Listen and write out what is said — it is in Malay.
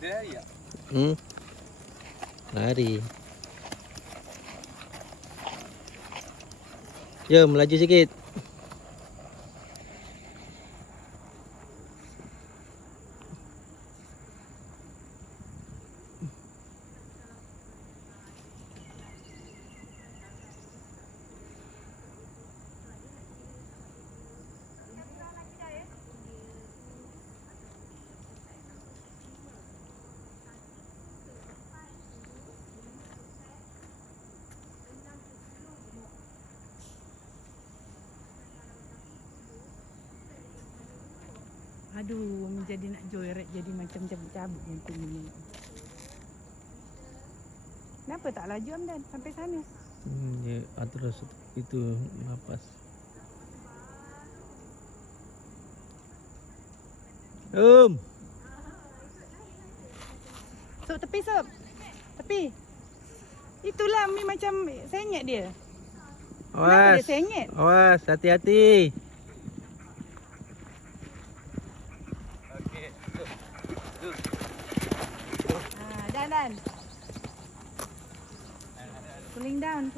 Gaya. Lari. Jom, melaju sikit. Aduh, menjadi nak joyride jadi macam cabut-cabut nanti ni. Kenapa tak laju Amdan sampai sana? Ya, terus itu napas. Sob tepi sob. Tepi. Itulah Mi macam sengit dia. Kenapa dia sengit? Awas, hati-hati. Dan. Cooling down.